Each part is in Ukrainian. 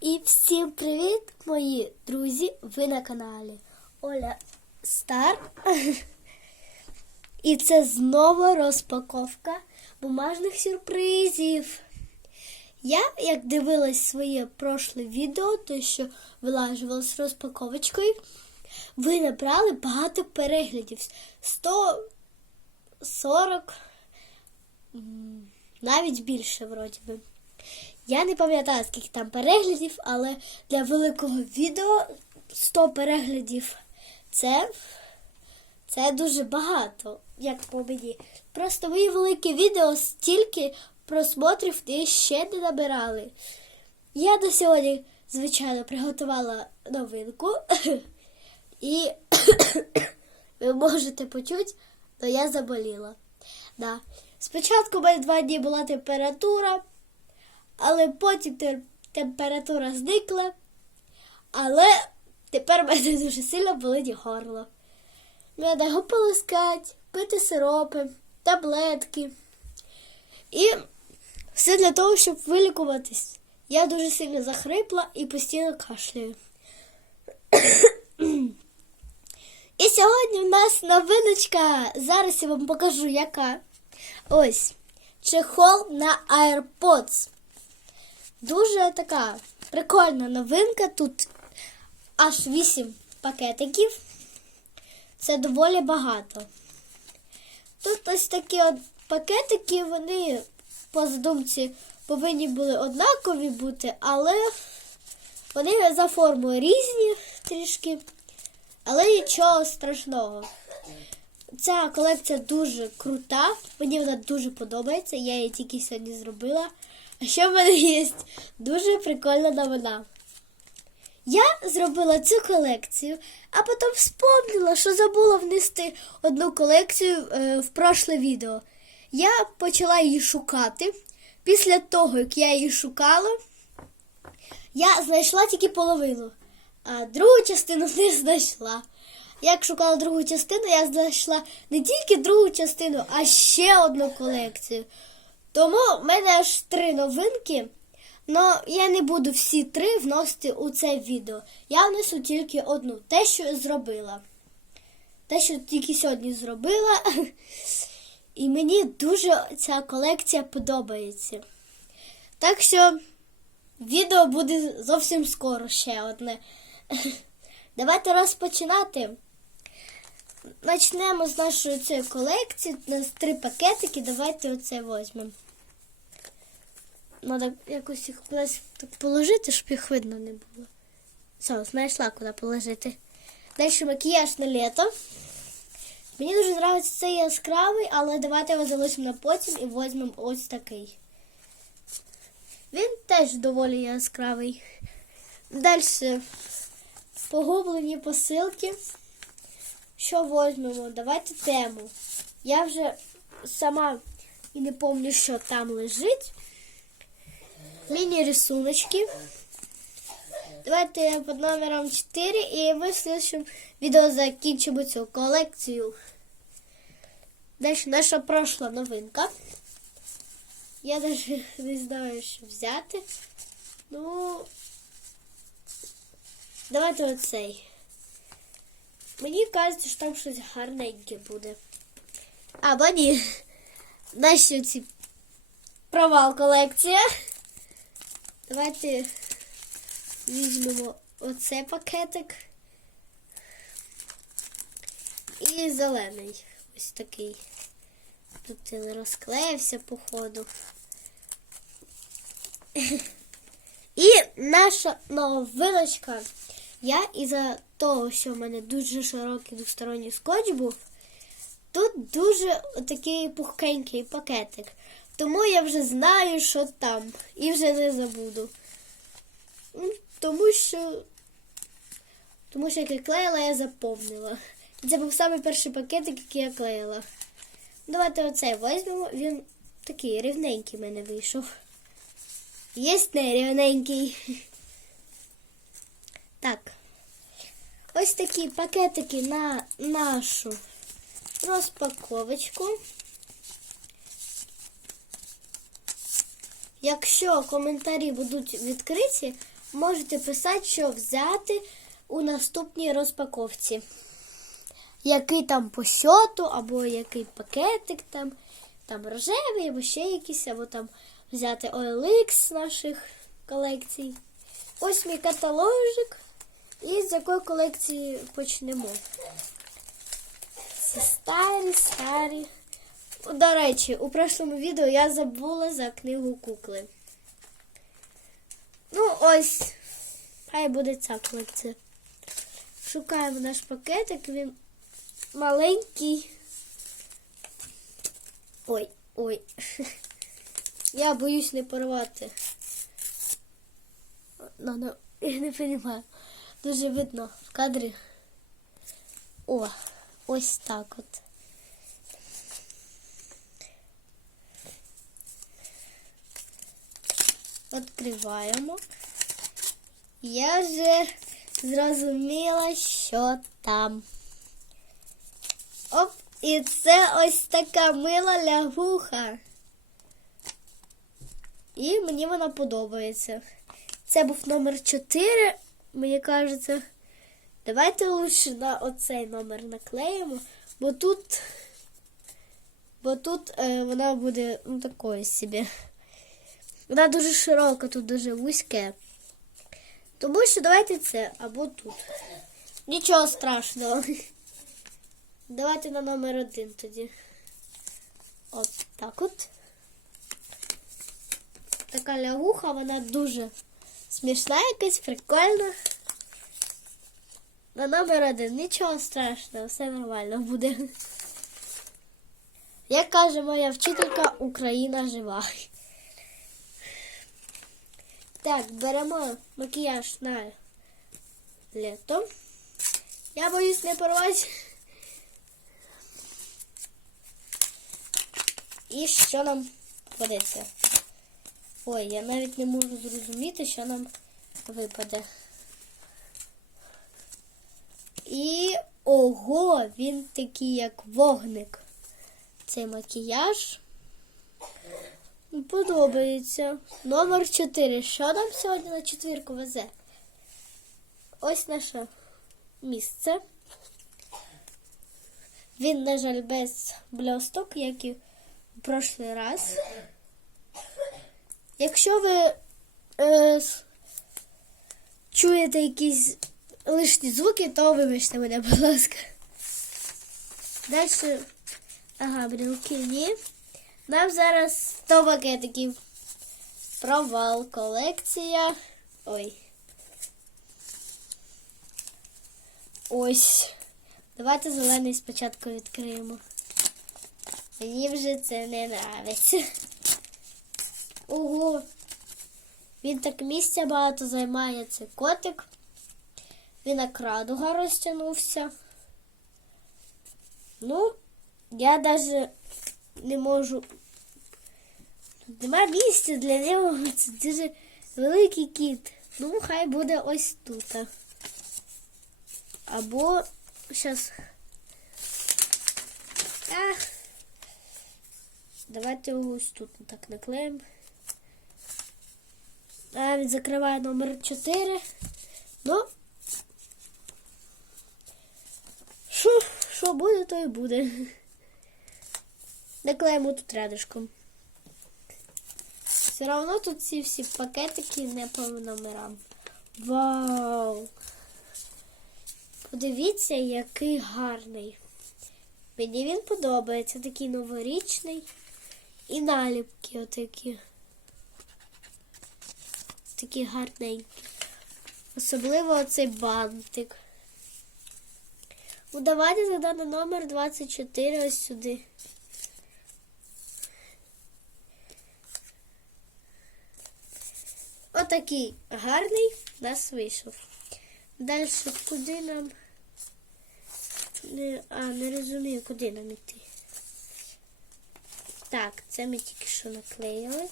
І всім привіт, мої друзі! Ви на каналі Оля Стар. І це знову розпаковка бумажних сюрпризів. Я, як дивилась своє прошле відео, то що вилажувалась розпаковочкою, ви набрали багато переглядів. 140, навіть більше, вроді би. Я не пам'ятаю, скільки там переглядів, але для великого відео 100 переглядів це, це дуже багато, як по мені. Просто мої великі відео стільки просмотрів і ще не набирали. Я до сьогодні, звичайно, приготувала новинку. І ви можете почути, але я заболіла. Да. Спочатку в мене два дні була температура але потім температура зникла. Але тепер мене дуже сильно болить горло. Треба його пити сиропи, таблетки. І все для того, щоб вилікуватись. Я дуже сильно захрипла і постійно кашляю. І сьогодні в нас новиночка. Зараз я вам покажу, яка. Ось. Чехол на AirPods. Дуже така прикольна новинка. Тут аж 8 пакетиків. Це доволі багато. Тут ось такі от пакетики, вони по задумці повинні були однакові бути, але вони за формою різні трішки. Але нічого страшного. Ця колекція дуже крута. Мені вона дуже подобається. Я її тільки сьогодні зробила. А ще в мене є дуже прикольна новина. Я зробила цю колекцію, а потім вспомнила, що забула внести одну колекцію е, в прошле відео. Я почала її шукати. Після того, як я її шукала, я знайшла тільки половину, а другу частину не знайшла. Як шукала другу частину, я знайшла не тільки другу частину, а ще одну колекцію. Тому в мене аж три новинки. але я не буду всі три вносити у це відео. Я внесу тільки одну. Те, що зробила. Те, що тільки сьогодні зробила. І мені дуже ця колекція подобається. Так що відео буде зовсім скоро ще одне. Давайте розпочинати. Почнемо з нашої цієї колекції. У нас три пакетики. Давайте оце візьмемо. Треба якось їх так положити, щоб їх видно не було. Все, знайшла, куди положити. Далі макіяж на літо. Мені дуже подобається цей яскравий, але давайте його залишимо на потім і візьмемо ось такий. Він теж доволі яскравий. Далі погублені посилки. Що візьмемо? Давайте тему. Я вже сама і не пам'ятаю, що там лежить. Міні-рисуночки. Давайте під номером 4 і ми в следующем відео закінчимо цю колекцію. Далі наша прошла новинка. Я навіть не знаю, що взяти. Ну, давайте оцей. Мені кажеться, що там щось гарненьке буде. Або ні. Нащо ці провал колекція? Давайте візьмемо оцей пакетик. І зелений. Ось такий. Тут він розклеївся, походу. І наша новиночка. Я із-за того, що в мене дуже широкий двосторонній скотч був, тут дуже такий пухкенький пакетик. Тому я вже знаю, що там. І вже не забуду. Тому що. Тому що як я клеїла, я заповнила. І це був самий перший пакетик, який я клеїла. Давайте оцей візьмемо. Він такий рівненький в мене вийшов. Є не рівненький. Так. Ось такі пакетики на нашу розпаковочку. Якщо коментарі будуть відкриті, можете писати, що взяти у наступній розпаковці. Який там по счету, або який пакетик там, там рожевий, або ще якийсь, або там взяти OLX з наших колекцій. Ось мій каталожик. І з якої колекції почнемо. Це старі, старі. До речі, у прошлому відео я забула за книгу кукли. Ну, ось. Хай буде ця колекція. Шукаємо наш пакетик, він маленький. Ой, ой. Я боюсь не порвати. Ну, ну, я не розумію. Дуже видно в кадрі. О, ось так от. Відкриваємо. Я вже зрозуміла, що там. Оп, і це ось така мила лягуха. І мені вона подобається. Це був номер 4, мені кажеться. Давайте лучше на оцей номер наклеїмо, бо тут, бо тут е, вона буде ну, такою собі. Вона дуже широка, тут дуже вузьке. Тому що давайте це або тут. Нічого страшного. Давайте на номер один тоді. От так от. Така лягуха, вона дуже смішна, якась прикольна. На номер один. Нічого страшного, все нормально буде. Як каже моя вчителька, Україна жива. Так, беремо макіяж на літо. Я боюсь не порвати. І що нам попадеться? Ой, я навіть не можу зрозуміти, що нам випаде. І ого, він такий, як вогник. Цей макіяж. Подобається. Номер 4. Що нам сьогодні на четвірку везе? Ось наше місце. Він, на жаль, без бльосток, як і в прошлий раз. Якщо ви е, чуєте якісь лишні звуки, то вибачте мене, будь ласка. Далі. Ага, брілки ні. Нам зараз 100 пакетиків. Провал, колекція. Ой. Ось. Давайте зелений спочатку відкриємо. Мені вже це не нравиться. Ого. Він так місця багато займає цей котик. Він як радуга розтягнувся. Ну, я навіть не можу. Нема місця для нього. Це дуже великий кіт. Ну, хай буде ось тут. Або зараз. Ах. Давайте його ось тут так наклеїмо. А, він закриває номер 4. Ну. Що, що буде, то і буде. Наклеїмо тут рядышком. Все одно тут ці всі пакетики не по номерам. Вау! Подивіться, який гарний. Мені він подобається. Такий новорічний. І наліпки отакі. Такі гарненькі. Особливо оцей бантик. Ну, давайте тоді на номер 24 ось сюди. Отакий гарний у нас вийшов. Далі куди нам. Не, а, не розумію, куди нам іти. Так, це ми тільки що наклеїли.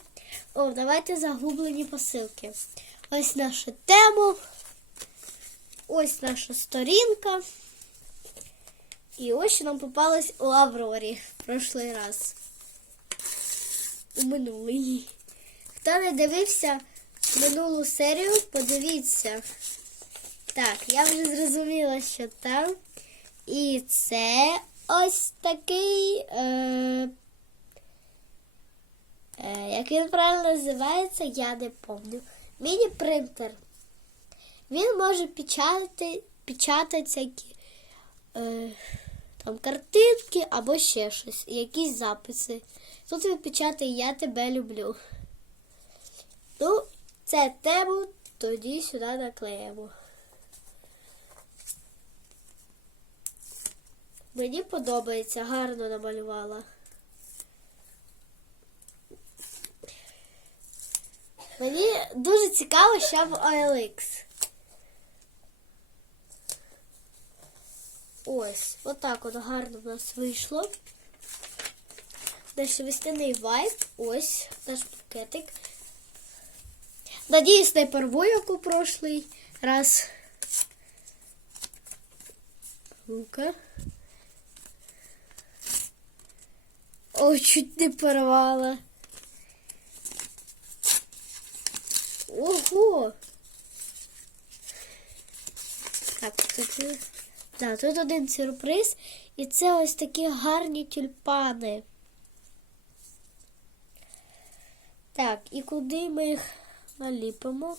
О, давайте загублені посилки. Ось наша тема. Ось наша сторінка. І ось що нам попалось у Аврорі в прошлий раз. У минулий. Хто не дивився минулу серію, подивіться. Так, я вже зрозуміла, що там. І це ось такий. Е, е, як він правильно називається, я не пам'ятаю. Міні-принтер. Він може печатати, печатати всякі е, там картинки або ще щось, якісь записи. Тут він печатає Я тебе люблю. Ну, це тему тоді сюди наклеїмо. Мені подобається, гарно намалювала. Мені дуже цікаво, що в OLX. Ось, отак от гарно в нас вийшло. Далі весняний вайп. Ось наш пакетик. Надіюсь, не порву, у прошлий раз. Ну-ка. Ой, чуть не порвала. Ого! Так, тут, да, тут один сюрприз. І це ось такі гарні тюльпани. Так, і куди ми їх наліпимо?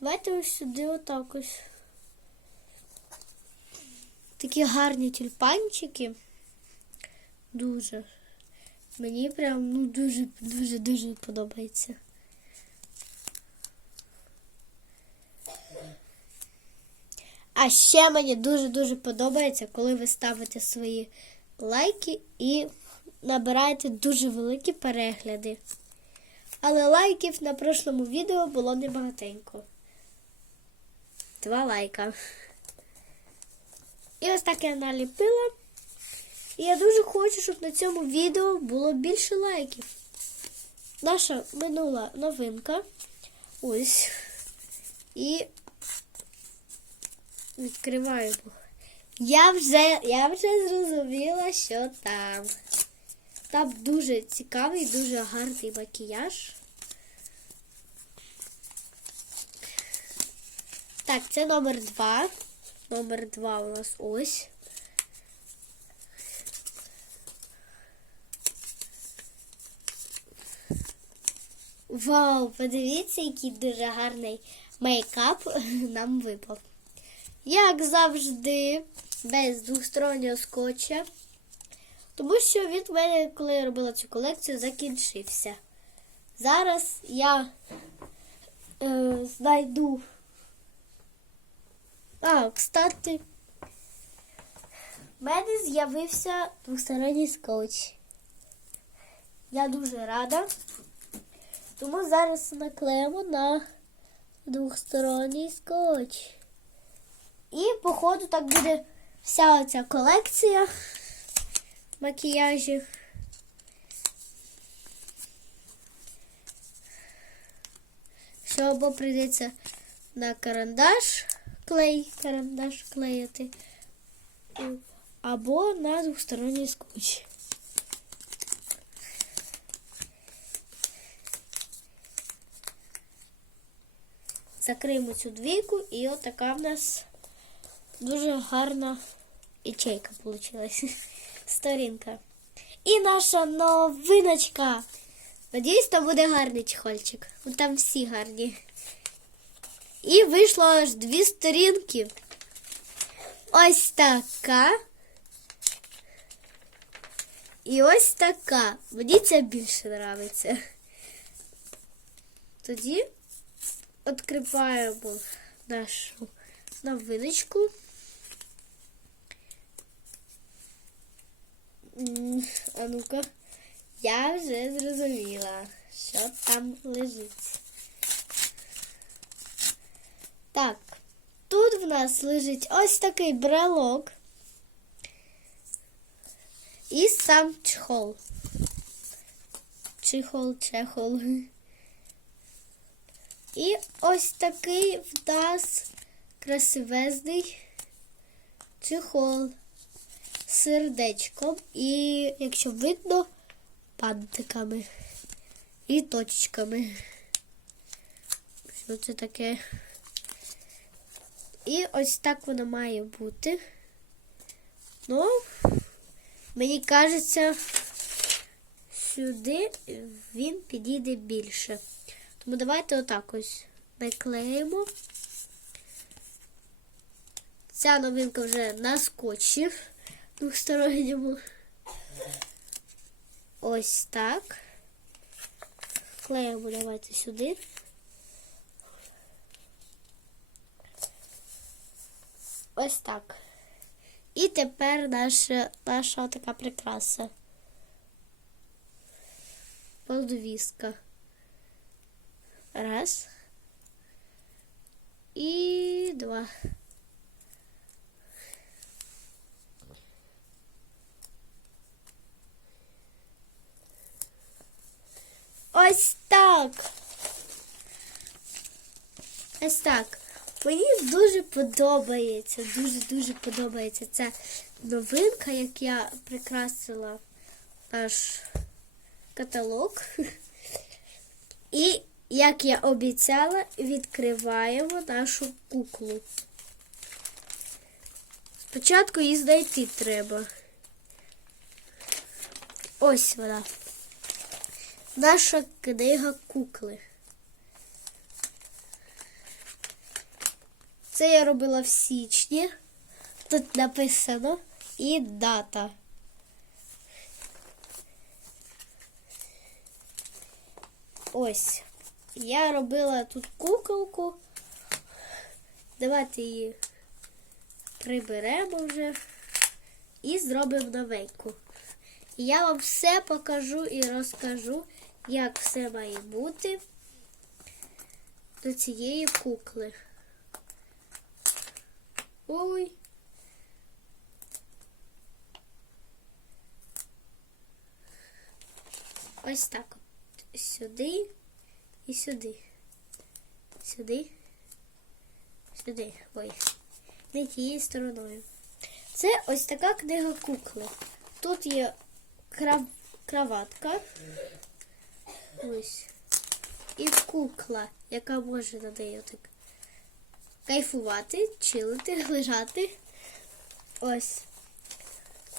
Давайте ось сюди отак ось. Такі гарні тюльпанчики. Дуже. Мені прям ну дуже дуже дуже подобається. А ще мені дуже-дуже подобається, коли ви ставите свої лайки і набираєте дуже великі перегляди. Але лайків на прошлому відео було небагатенько. Два лайка. І ось так я наліпила. І я дуже хочу, щоб на цьому відео було більше лайків. Наша минула новинка. Ось. І відкриваємо. Я вже, я вже зрозуміла, що там. Там дуже цікавий, дуже гарний макіяж. Так, це номер два. Номер два у нас ось. Вау, подивіться, який дуже гарний мейкап нам випав. Як завжди, без двохстороннього скотча. Тому що він в мене, коли я робила цю колекцію, закінчився. Зараз я е, знайду. А, кстати, в мене з'явився двосторонній скотч. Я дуже рада. Тому зараз наклеїмо на двосторонній скотч. І, походу, так буде вся оця колекція макіяжів. Що або прийдеться на карандаш клей, карандаш клеїти, або на двосторонній скотч. Закриємо цю двійку і отака в нас дуже гарна ячейка вийшла. Сторінка. І наша новиночка. Надіюсь, там буде гарний чехольчик. Там всі гарні. І вийшло аж дві сторінки. Ось така. І ось така. Мені це більше подобається. Тоді відкриваємо нашу новиночку. А ну-ка, я вже зрозуміла, що там лежить. Так, тут в нас лежить ось такий брелок і сам чехол. Чехол, чехол. І ось такий в нас красивезний чехол сердечком і, якщо видно, пантиками і точечками. що це таке. І ось так воно має бути. Ну, мені кажеться, сюди він підійде більше. Тому давайте отак ось наклеїмо. Ця новинка вже на скотчі двосторонньому. Ось так. Клеїмо давайте сюди. Ось так. І тепер наша, наша така прикраса. Подвіска. Раз. І два. Ось так. Ось так. Мені дуже подобається, дуже-дуже подобається ця новинка, як я прикрасила наш каталог. І, як я обіцяла, відкриваємо нашу куклу. Спочатку її знайти треба. Ось вона. Наша книга кукли. Це я робила в січні. Тут написано і дата. Ось. Я робила тут куколку. Давайте її приберемо вже і зробимо новеньку. І я вам все покажу і розкажу, як все має бути до цієї кукли. Ой. Ось так от. Сюди і сюди. Сюди. Сюди. Ой. Не тією стороною. Це ось така книга кукли. Тут є крав... краватка. Ось. І кукла, яка може на неї так кайфувати, чилити, лежати. Ось.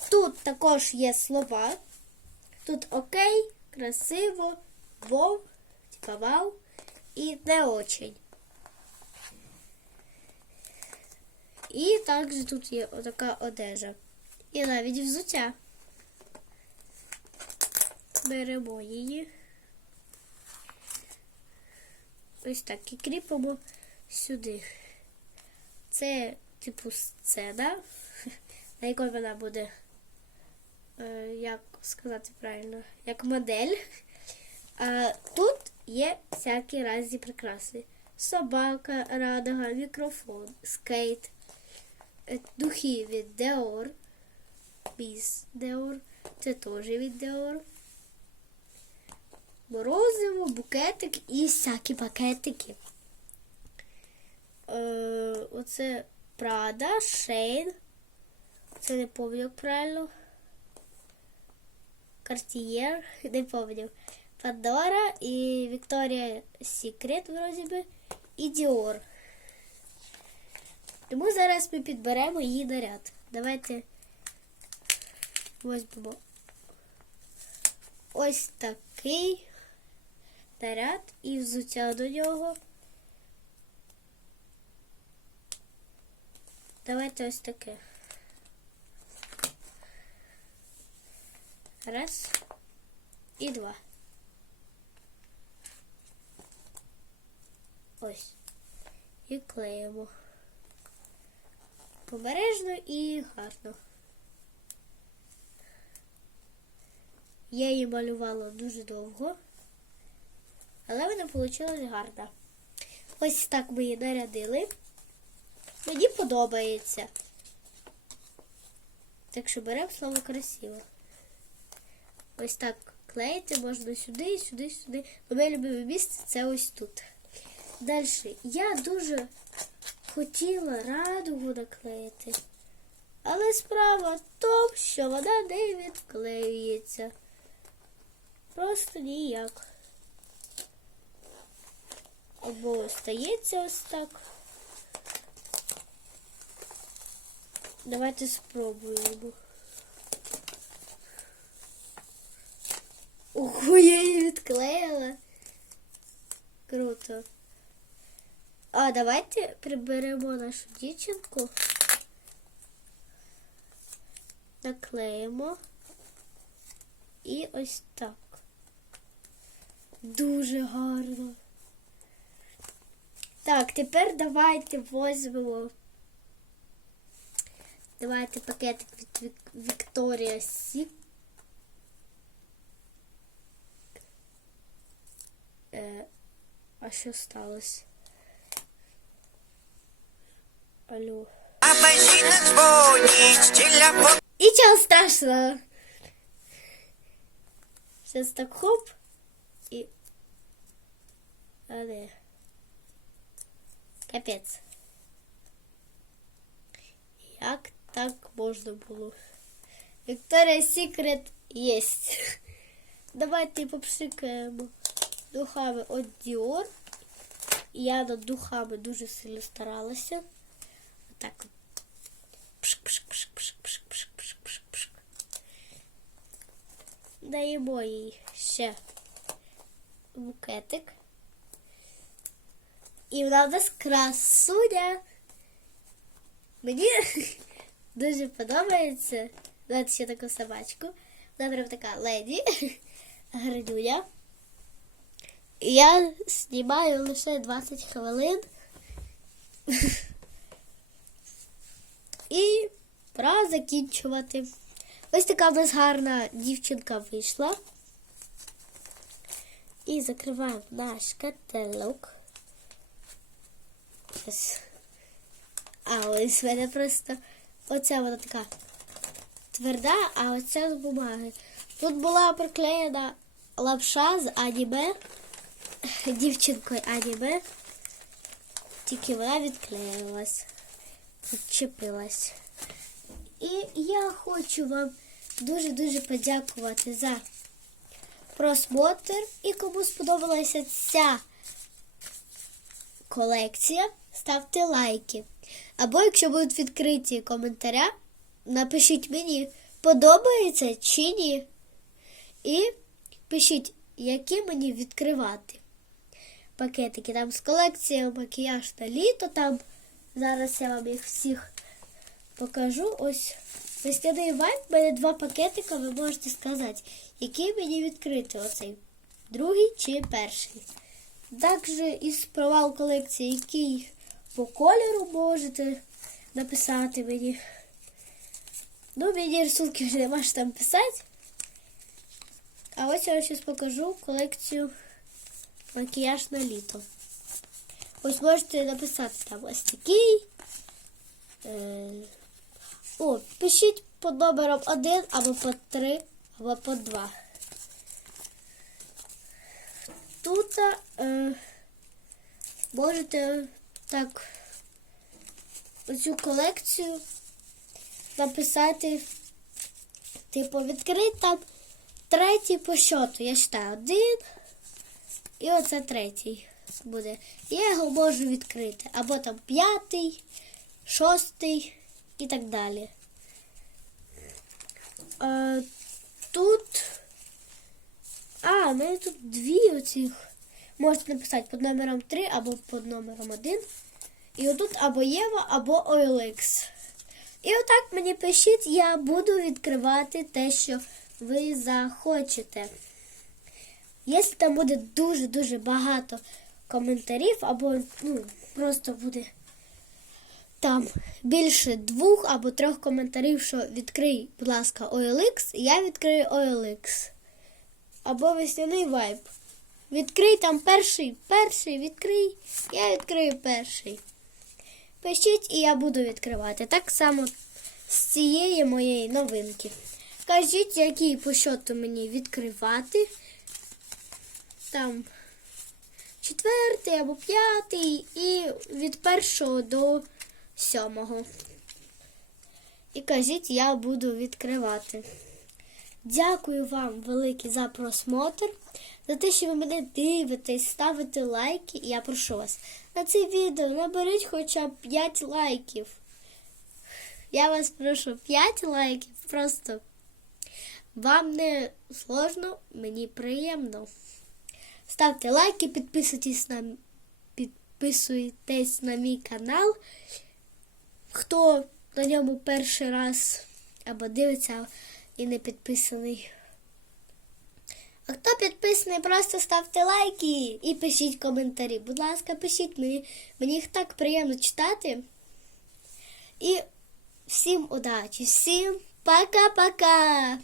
Тут також є слова. Тут окей, красиво, вов, типа вау і не очень. І також тут є отака одежа. І навіть взуття. Беремо її. Ось так і кріпимо сюди. Це, типу, сцена, на якій вона буде, е, як сказати правильно, як модель. А тут є всякі різні прикраси. Собака, радуга, мікрофон, скейт, е, духи від Dior, Miss Dior, це теж від Dior. Морозиво, букетик і всякі пакетики. Е, оце Прада, Шейн. Це не пам'ятаю правильно. Cartier, не пам'ятаю. Pandora і Victoria's Secret, вроді би, і Dior. Тому зараз ми підберемо її наряд. Давайте візьмемо ось такий наряд і взуття до нього. Давайте ось таке. Раз і два. Ось. І клеїмо. Побережно і гарно. Я її малювала дуже довго, але вона вийшла гарна. Ось так ми її нарядили. Мені подобається. Так що беремо слово красиво. Ось так клеїти можна сюди, сюди, сюди. Но моє любиме місце це ось тут. Далі. Я дуже хотіла радугу наклеїти. Але справа в тому, що вона не відклеюється. Просто ніяк. Або стається ось так. Давайте спробуємо. Ого, я її відклеїла. Круто. А давайте приберемо нашу дівчинку. Наклеїмо. І ось так. Дуже гарно. Так, тепер давайте возьмемо. Давайте пакетик від Вік- Victoria's Secret. Е, а що сталося? Алло. Абажіна дзвонить, телефон Нічого страшного. Зараз так хоп і. А не. Капец. Как так можна було? Вікторія Сікрет єсть. Давайте попшикаем духами от Dior. Я над духами дуже сильно старалася. Отак Пшик, Пшик-пшик-пшик-пшик-пшик-пшик-пшик-пшик. Даємо їй ще букетик. І вона в нас красуня. Мені дуже подобається. Знаєте, ще таку собачку. Вона прям така леді, гарнюня. Я знімаю лише 20 хвилин. І пора закінчувати. Ось така в нас гарна дівчинка вийшла. І закриваємо наш каталог. Ось. А ось в мене просто оця вона така тверда, а оця з бумаги. Тут була приклеєна лапша з аніме, дівчинкою аніме, тільки вона відклеїлась, відчепилась. І я хочу вам дуже-дуже подякувати за просмотр. І кому сподобалася ця колекція, ставте лайки. Або якщо будуть відкриті коментаря, напишіть мені, подобається чи ні. І пишіть, які мені відкривати пакетики. Там з колекцією макіяж на літо. Там зараз я вам їх всіх покажу. Ось весняний вайб. У мене два пакетика. Ви можете сказати, який мені відкрити. Оцей другий чи перший. Також із провал колекції, який по кольору можете написати мені. Ну, мені рисунки вже нема що там писати. А ось я вам зараз покажу колекцію макіяж на літо. Ось можете написати там ось такий. Е, О, пишіть по номерам 1 або по 3, або по 2. Тут е, можете так оцю колекцію написати, типу, відкрити там третій по счету. Я вважаю один. І оце третій буде. Я його можу відкрити. Або там п'ятий, шостий і так далі. Е, тут. А, у мене тут дві оцих. Можете написати під номером 3 або під номером 1. І отут або Єва, або OLX. І отак мені пишіть, я буду відкривати те, що ви захочете. Якщо там буде дуже-дуже багато коментарів, або ну, просто буде там більше двох або трьох коментарів, що відкрий, будь ласка, OLX, я відкрию OLX. Або весняний вайб. Відкрий там перший, перший, відкрий, я відкрию перший. Пишіть і я буду відкривати. Так само з цієї моєї новинки. Кажіть, який по мені відкривати. Там четвертий або п'ятий і від першого до сьомого. І кажіть, я буду відкривати. Дякую вам велике за просмотр. За те, що ви мене дивитесь, ставите лайки. І я прошу вас на це відео наберіть хоча б 5 лайків. Я вас прошу 5 лайків. Просто вам не сложно, мені приємно. Ставте лайки, підписуйтесь на, підписуйтесь на мій канал. Хто на ньому перший раз або дивиться і не підписаний. А хто підписаний, просто ставте лайки і пишіть коментарі. Будь ласка, пишіть мені. Мені їх так приємно читати. І всім удачі, всім пока-пока!